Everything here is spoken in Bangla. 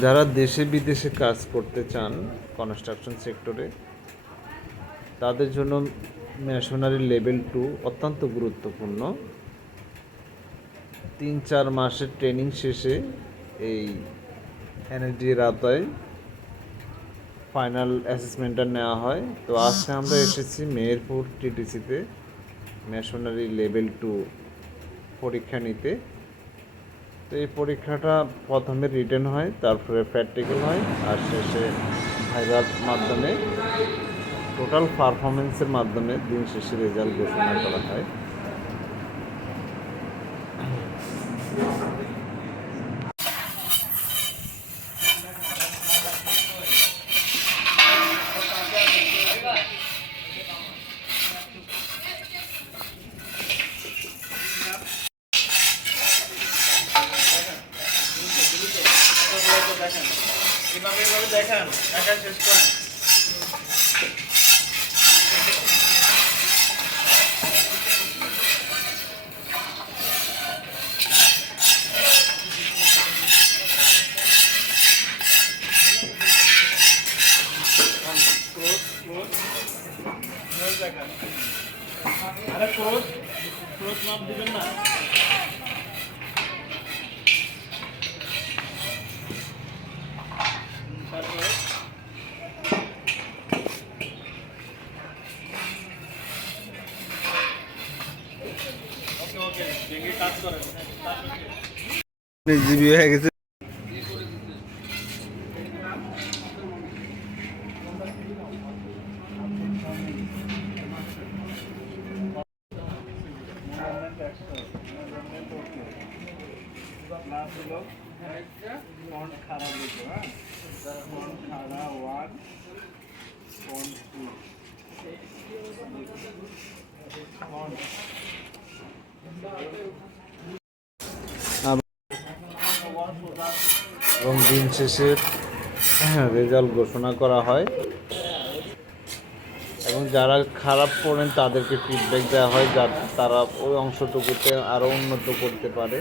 যারা দেশে বিদেশে কাজ করতে চান কনস্ট্রাকশন সেক্টরে, তাদের জন্য মেশনারি লেভেল 2 অত্যন্ত গুরুত্বপূর্ণ। 3-4 মাসের ট্রেনিং শেষে এই এনএসডির আওতায় ফাইনাল অ্যাসেসমেন্টটা নেওয়া হয়। তো আজকে আমরা এসেছি মেহেরপুর টিটিসিতে মেশনারি লেভেল 2 পরীক্ষা নিতে। তো এই পরীক্ষাটা প্রথমে রিটেন হয়, তারপরে প্র্যাকটিক্যাল হয়, আর শেষে ভাইভার মাধ্যমে টোটাল পারফরমেন্সের মাধ্যমে দিন শেষে রেজাল্ট ঘোষণা করা হয়। এভাবে দেখান, দেখা শেষ করেন। আরে ক্লোজ মাপ দিবেন না। ওকে ভেঙে কাজ করেন। জিবি হয়ে গেছে। ফন্ট খারাপ হইতো, হ্যাঁ ফন্ট খারাপ 1 ফন্ট 2 ফন্ট এবং দিন শেষে রেজাল্ট ঘোষণা করা হয় এবং যারা খারাপ পড়েন তাদেরকে ফিডব্যাক দেওয়া হয় যাতে তারা ওই অংশটুকুতে আরও উন্নত করতে পারে।